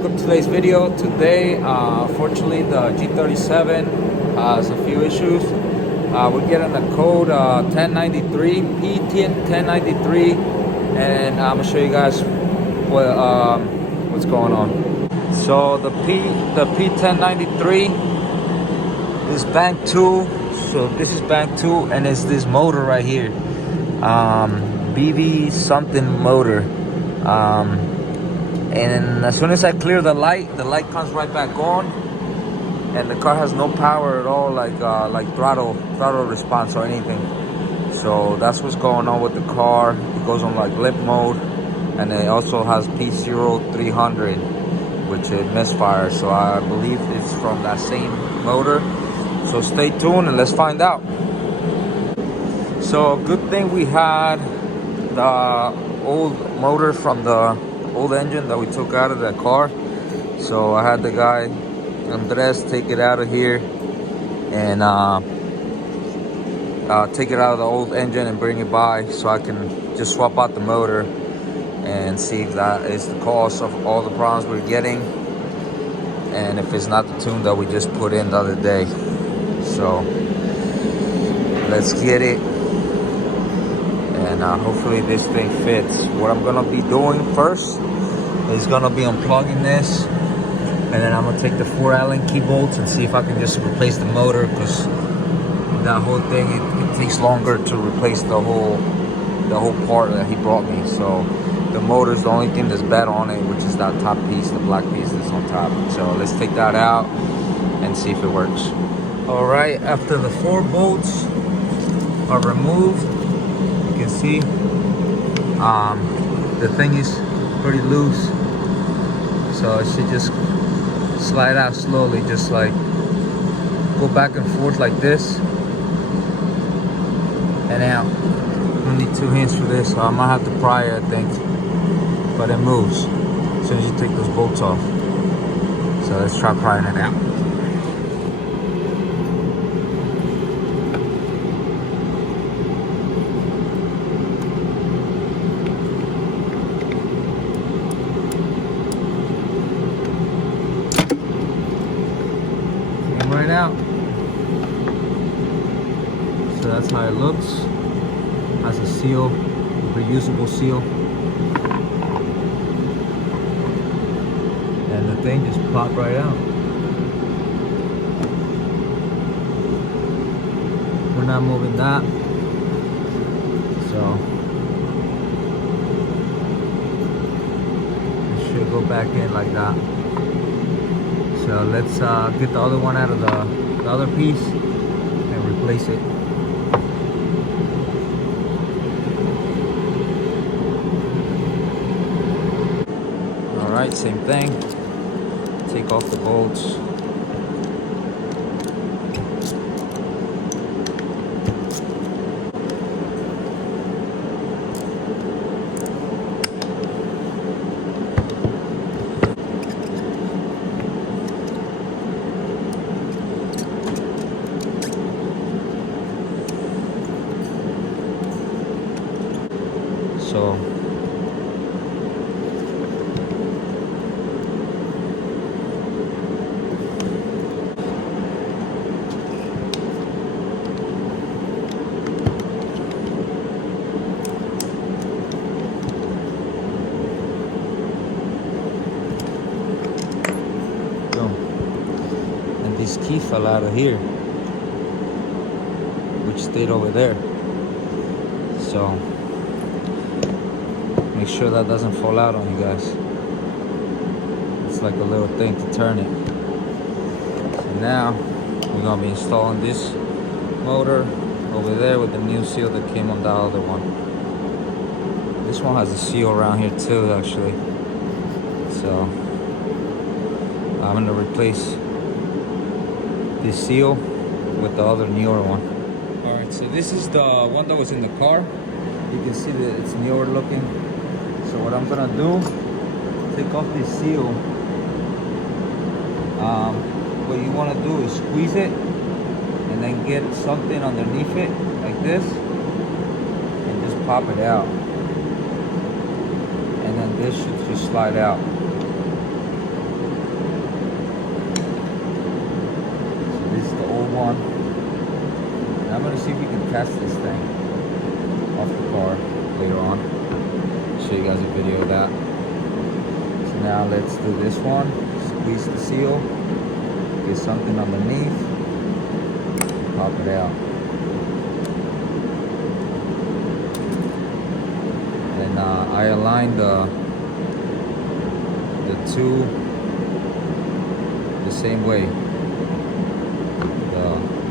welcome to today's video. Today, fortunately, the G37 has a few issues. We're getting a code 1093, P1093, and I'm gonna show you guys what's going on. So the P1093 is bank 2. So this is bank 2, and it's this motor right here, BV something motor. And as soon as I clear the light comes right back on, and the car has no power at all, like throttle response or anything. So that's what's going on with the car. It goes on like limp mode, and it also has P0300, which it misfires. So I believe it's from that same motor. So stay tuned and let's find out. So good thing we had the old motor from the old engine that we took out of the car. So I had the guy Andres take it out of here and take it out of the old engine and bring it by, so I can just swap out the motor and see if that is the cause of all the problems we're getting, and if it's not the tune that we just put in the other day. So let's get it, and hopefully this thing fits. What I'm gonna be doing first is gonna be unplugging this, and then I'm gonna take the 4 Allen key bolts and see if I can just replace the motor, because that whole thing, it takes longer to replace the whole part that he brought me. So the motor is the only thing that's bad on it, which is that top piece, the black piece that's on top. So let's take that out and see if it works. All right, after the 4 bolts are removed, you can see the thing is pretty loose, so it should just slide out slowly, just like go back and forth like this and out. I'm gonna need 2 hands for this, so I might have to pry it, I think, but it moves as soon as you take those bolts off. So let's try prying it out. Right out. So that's how it looks. Has a seal, reusable seal, and the thing just popped right out. We're not moving that, so it should go back in like that. So let's get the other one out of the other piece and replace it. All right, same thing. Take off the bolts. So boom. And this key fell out of here, which stayed over there. So make sure that doesn't fall out on you guys. It's like a little thing to turn it. So now we're gonna be installing this motor over there with the new seal that came on the other one. This one has a seal around here too, actually. So I'm gonna replace this seal with the other newer one. All right, so this is the one that was in the car. You can see that it's newer looking. So what I'm gonna do, take off this seal. What you wanna do is squeeze it and then get something underneath it like this and just pop it out. And then this should just slide out. one. And I'm gonna see if we can test this thing off the car later on. Show you guys a video of that. So now let's do this one. Squeeze the seal. Get something underneath. Pop it out. And I aligned the two the same way,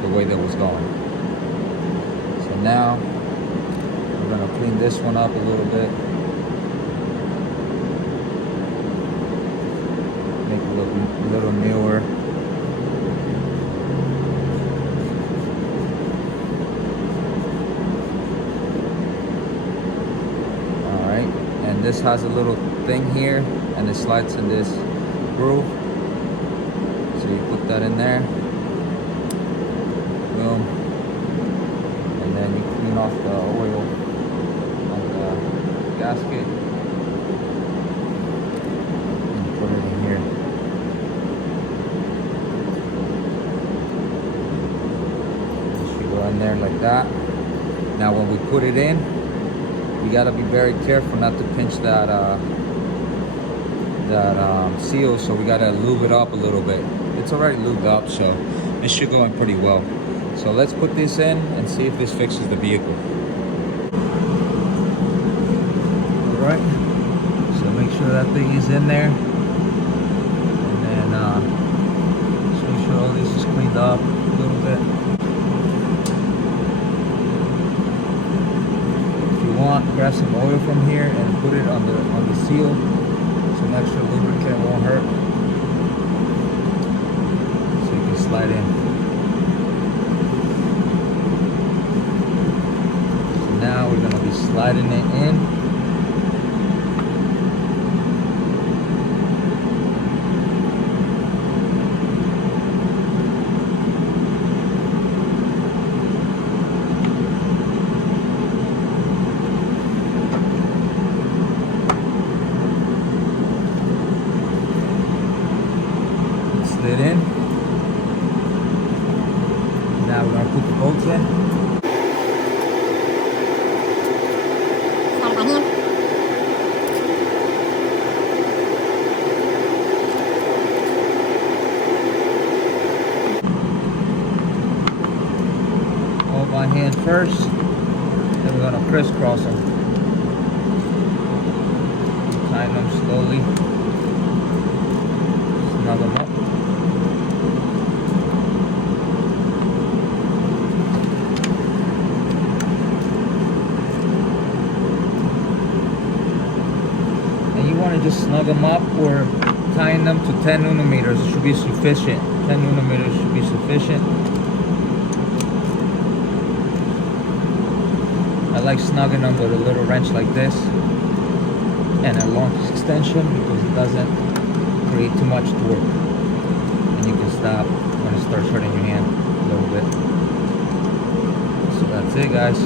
the way that was going. So now we're gonna clean this one up a little bit, make it look a little newer. All right, and this has a little thing here, and it slides in this groove. So you put that in there, boom, and then you clean off the oil on the gasket and put it in here. It should go in there like that. Now when we put it in, we gotta be very careful not to pinch that seal, so we gotta lube it up a little bit. It's already lubed up, so it should go in pretty well. So let's put this in and see if this fixes the vehicle. All right, so make sure that thing is in there, and then just make sure all this is cleaned up a little bit. If you want, grab some oil from here and put it on the seal. Some extra lubricant won't hurt. So you can slide in. So now we're gonna be sliding it in. Slid in. Now we're gonna put the bolts in. Start by hand. All by hand first, then we're gonna crisscross them. Tighten them slowly. Snug them up. Just snug them up, or tying them to 10 millimeters. It should be sufficient. 10 millimeters should be sufficient. I like snugging them with a little wrench like this and a long extension, because it doesn't create too much torque, and you can stop when it starts hurting your hand a little bit. So that's it, guys.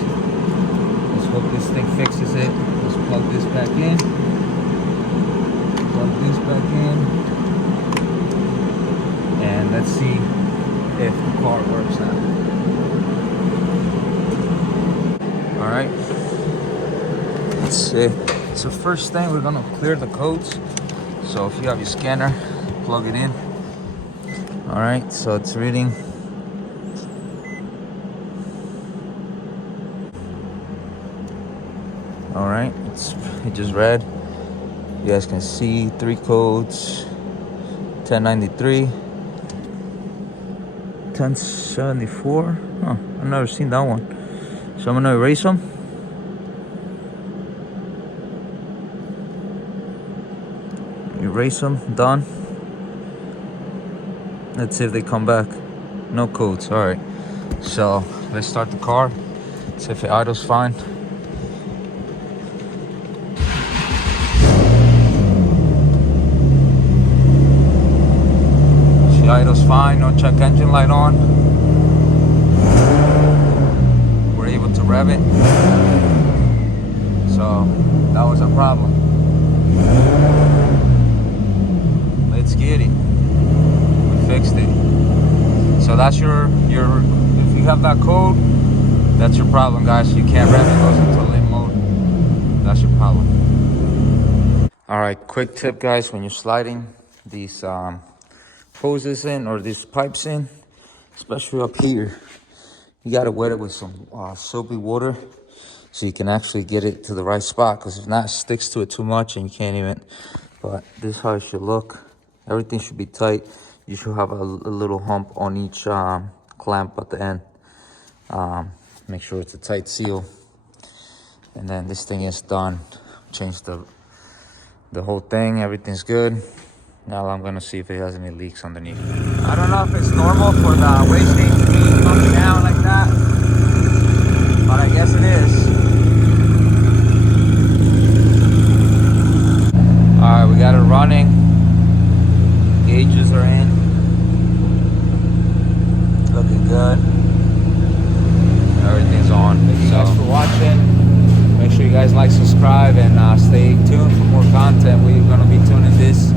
Let's hope this thing fixes it. Let's plug this back in. Plug this back in, and let's see if the car works now. All right, let's see. So first thing, we're gonna clear the codes. So if you have your scanner, plug it in. All right, so it's reading. All right, it just read. You guys can see 3 codes: 1093, 1074. Oh, I've never seen that one. So I'm gonna erase them. Erase them, done. Let's see if they come back. No codes, all right. So let's start the car, see if it idles fine. Idle's fine, no check engine light on. We're able to rev it. So that was a problem. Let's get it. We fixed it. So that's your if you have that code, that's your problem, guys. You can't rev it goes into limp mode. That's your problem. All right, quick tip, guys. When you're sliding these hoses in or these pipes in, especially up here, you gotta wet it with some soapy water so you can actually get it to the right spot. Because if not, it sticks to it too much and you can't even. But this is how it should look. Everything should be tight. You should have a little hump on each clamp at the end. Make sure it's a tight seal. And then this thing is done. Change the whole thing. Everything's good. Now I'm gonna see if it has any leaks underneath. I don't know if it's normal for the wastegate to be up and down like that, but I guess it is. All right, we got it running. Gauges are in. Looking good. Everything's on. Thank you guys for watching. Make sure you guys like, subscribe, and stay tuned for more content. We're gonna be tuning this.